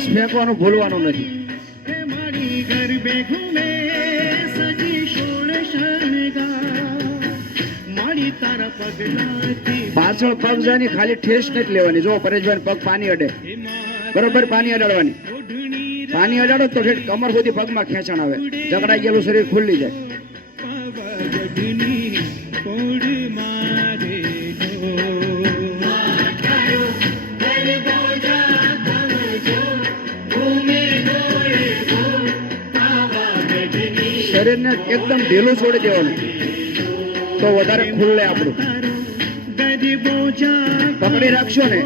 શ્વાસ ફેંકવાનું ભૂલવાનું નથી. પાછળ પગ જાની ખાલી ઠેસ નથી લેવાની. જો પરેશભાઈ પગ પાણી અડે બરોબર પાણી અડાડવાની. પાણી અડાડો તો કમર સુધી પગમાં ખેંચાણ આવે. જકડાઈ ગયેલું શરીર ખુલ્લી જાય. શરીરને એકદમ ઢીલું છોડી દેવાનું. તો વધારે ખુલ્લે આપણું. પકડી રાખશો ને?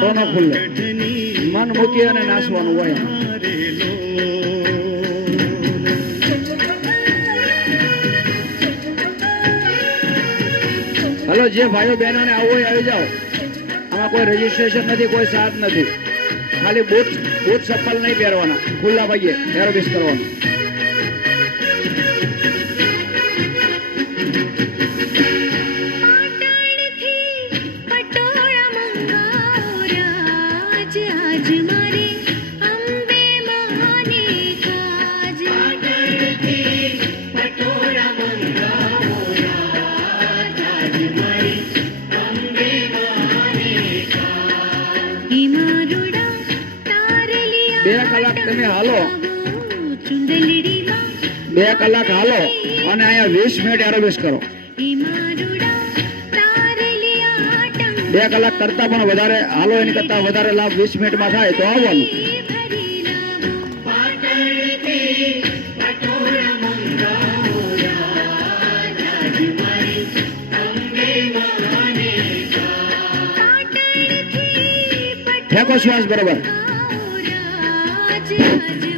તો ન ખુલ્લે મન મૂકી અને નાસવાનું હોય હલો, જે ભાઈઓ બહેનોને આવો આવી જાઓ. આમાં કોઈ રજીસ્ટ્રેશન નથી, કોઈ સાથ નથી. ખાલી બૂટ બૂટ ચપ્પલ નહીં પહેરવાના. ખુલ્લા ભાઈએ એરોબિસ કરવાનું. તમે હાલો. બે કલાક હાલો અને અહીંયા વીસ મિનિટ એરોબિસ કરો. બે કલાક કરતા પણ વધારે હાલો એની કરતા વધારે લાભ વીસ મિનિટમાં થાય તો આવવાનું. ફેંકો શ્વાસ બરોબર. ફરતા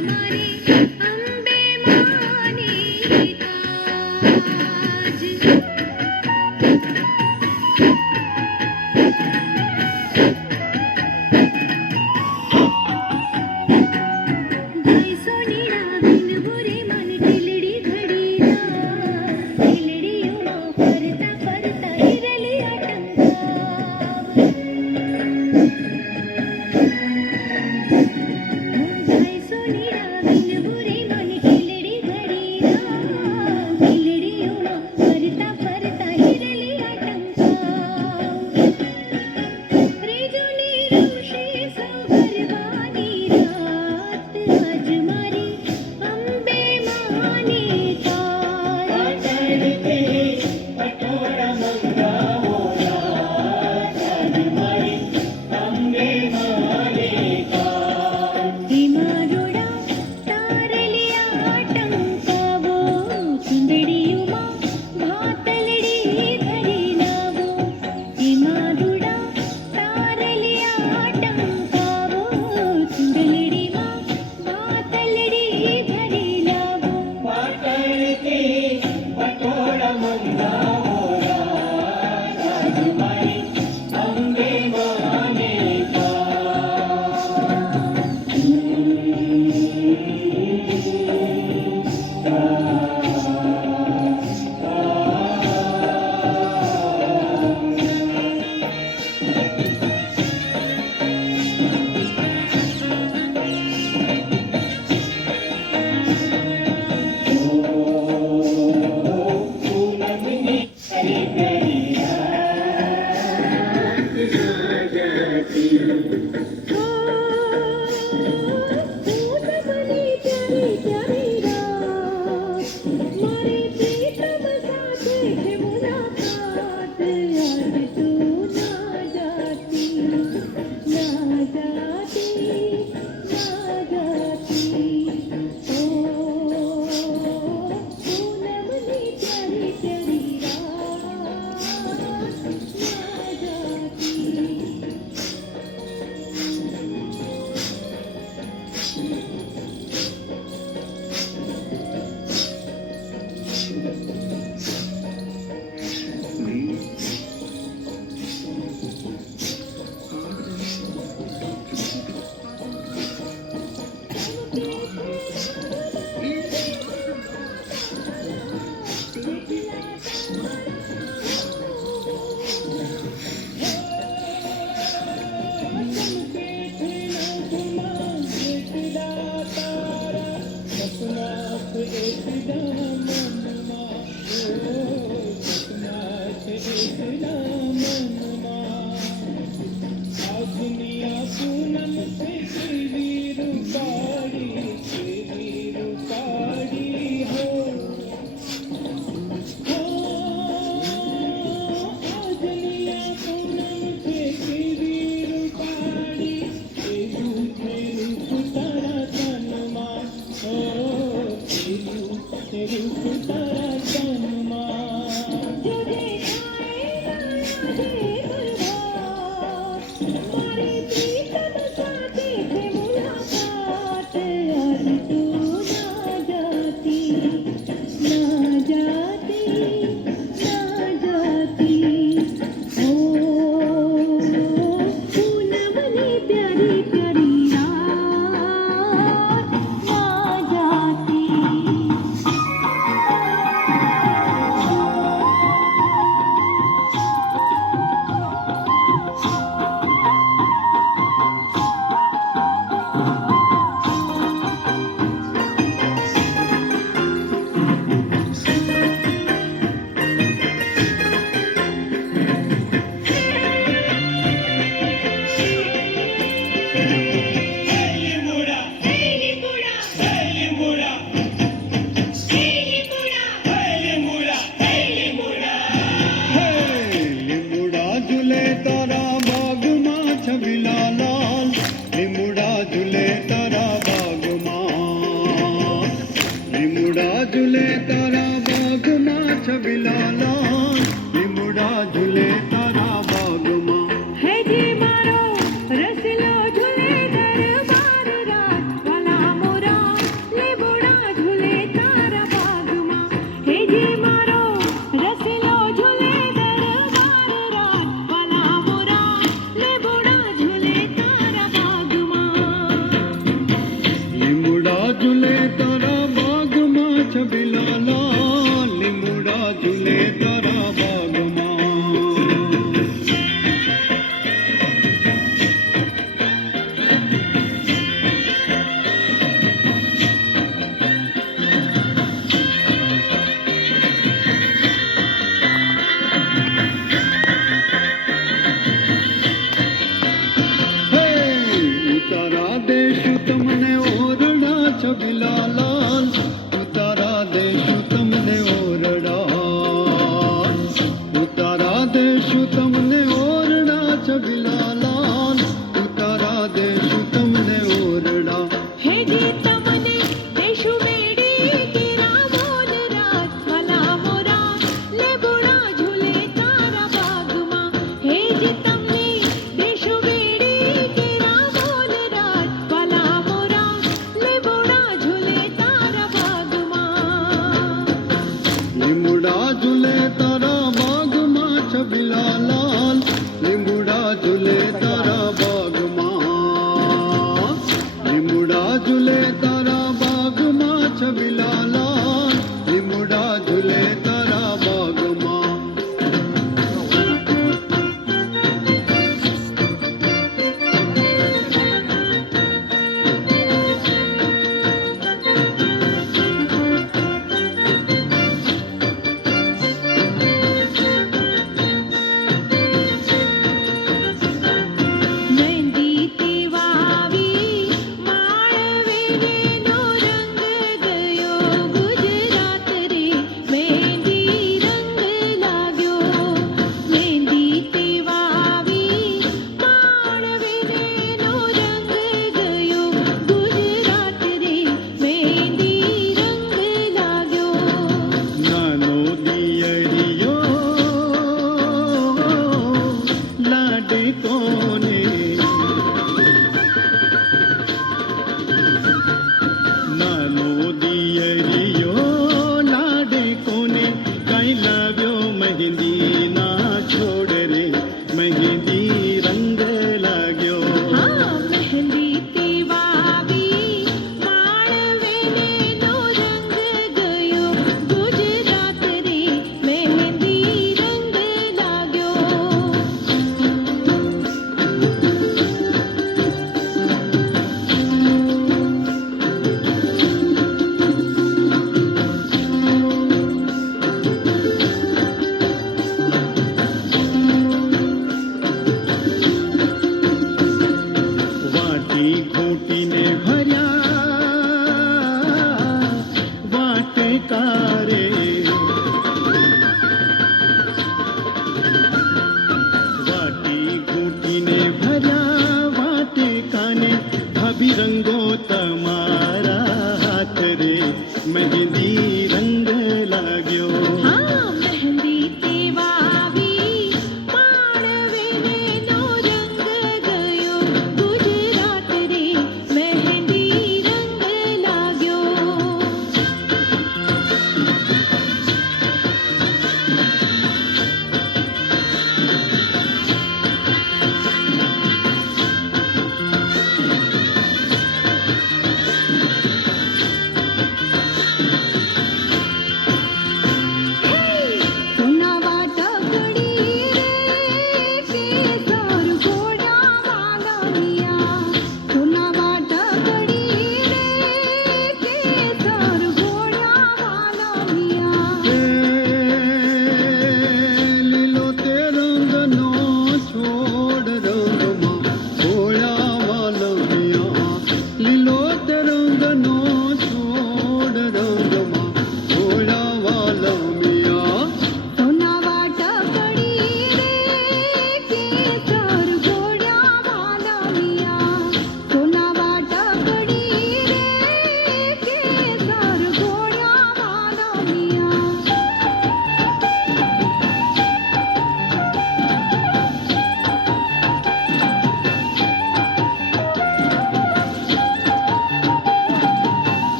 জুলে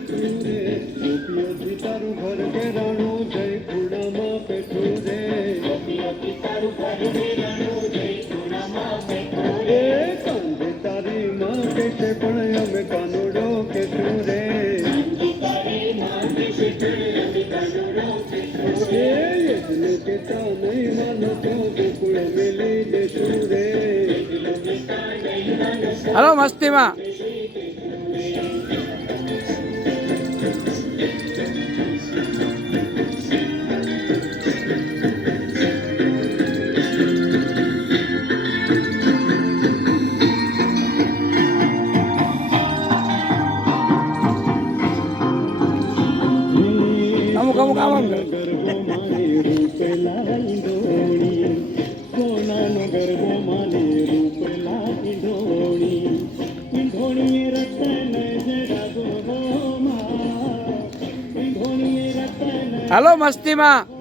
પિંડે ગોપીઓ તારું ભર ઘેરાણું જય પૂર્ણમાં બેઠું રે ગોપીઓ તારું ભર ઘેરાણું જય પૂર્ણમાં બેઠું રે કાંજે તારી માં કે છે પણ અમે કાનુડો હલો મસ્તીમાં અમુક અમુક આમ હાલો મસ્તીમાં.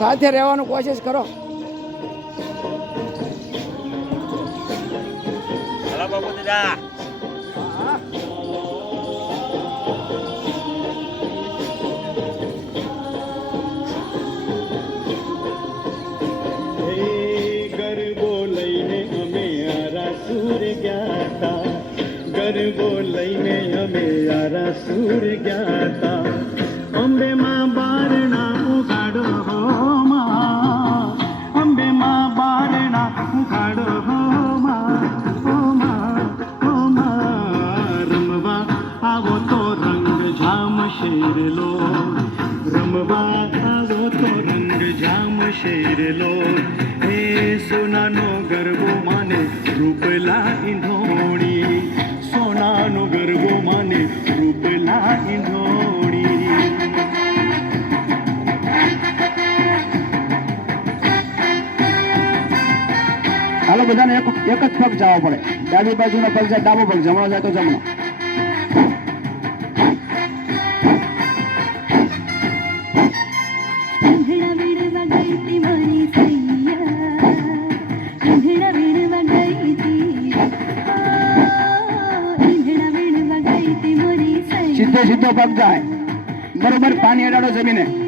સાથે રહેવાનું કોશિશ કરો. ગરબો લઈને અમે આરા સુર ગયા હતા ગરબો લઈને અમે આરા સુર ગયા હતા. શેર લો. હે સોનાનો ગરબો માને રૂપલા ઈંઢોણી સોનાનો ગરબો માને રૂપલા ઈંઢોણી હાલો બધાને એક એક જ પગ જવા પડે. ડાબી બાજુનો પગ જાય ડાબો પગ જમણો જાય તો જમણો. मोबत आहे बरोबर पाणी अडाडो जमीन आहे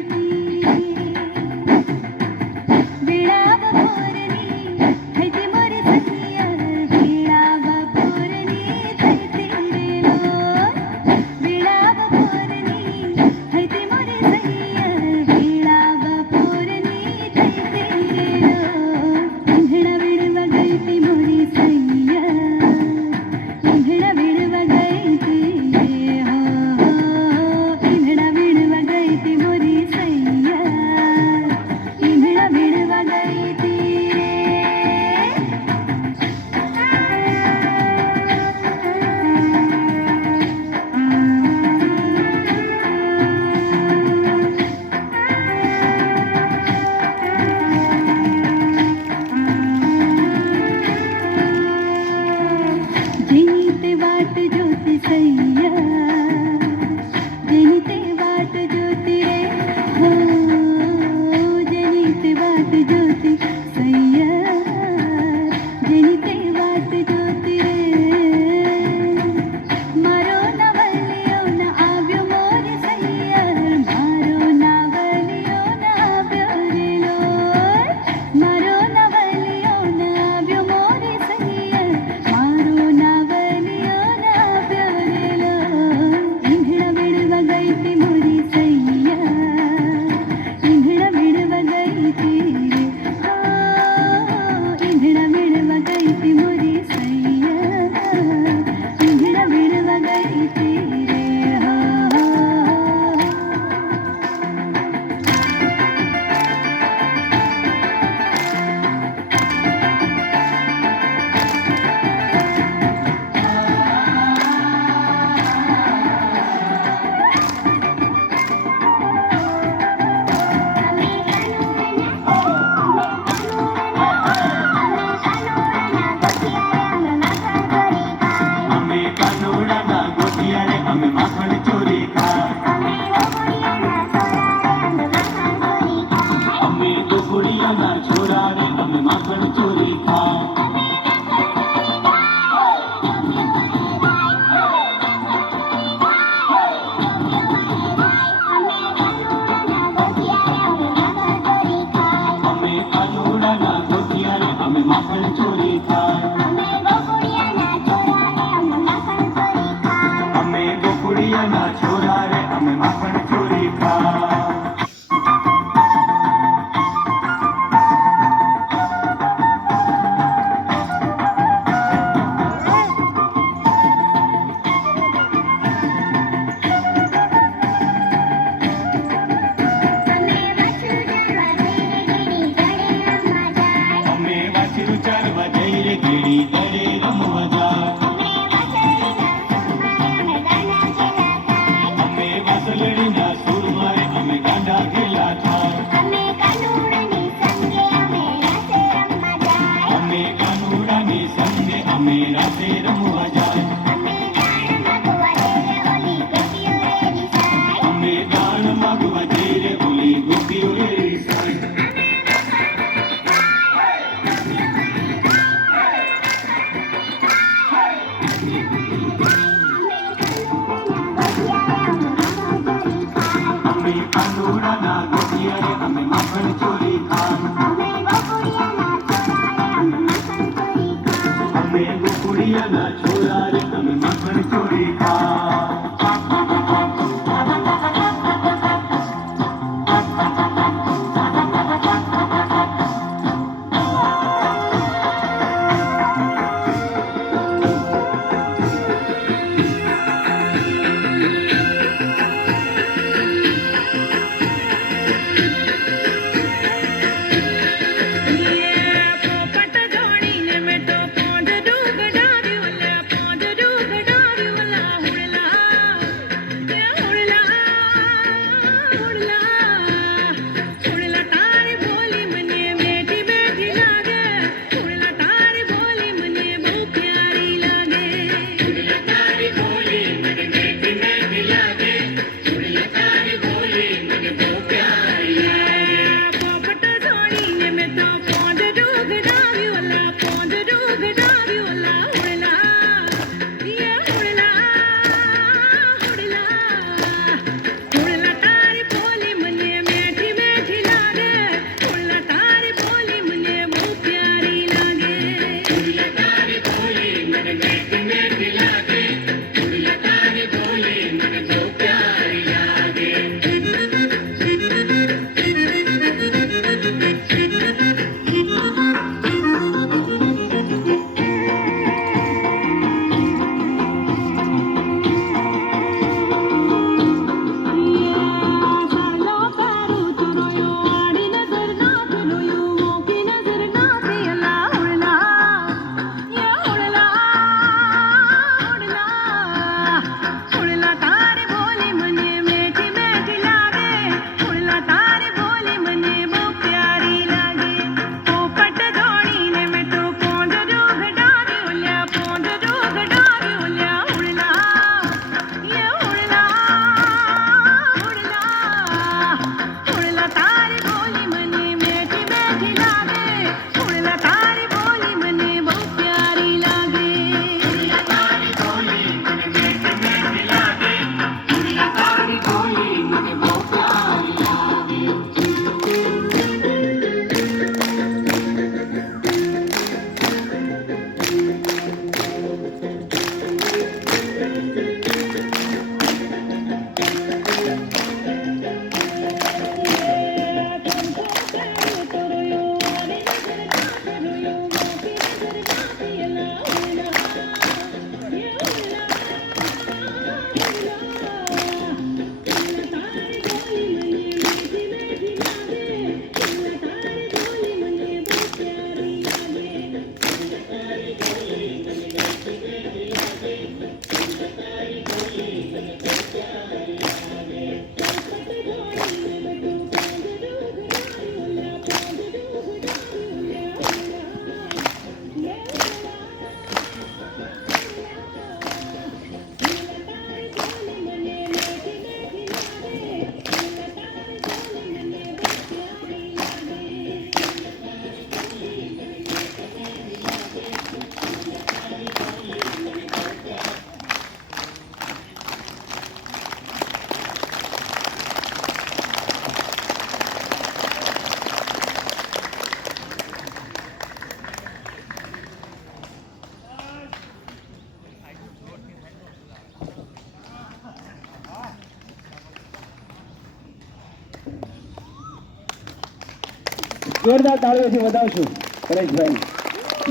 જોરદાર તાળીઓથી વધાવશું પરેશભાઈ.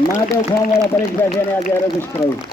મહાદેવ ફોર્મવાળા પરેશભાઈ છે એને આજે અરજ કરાવ્યું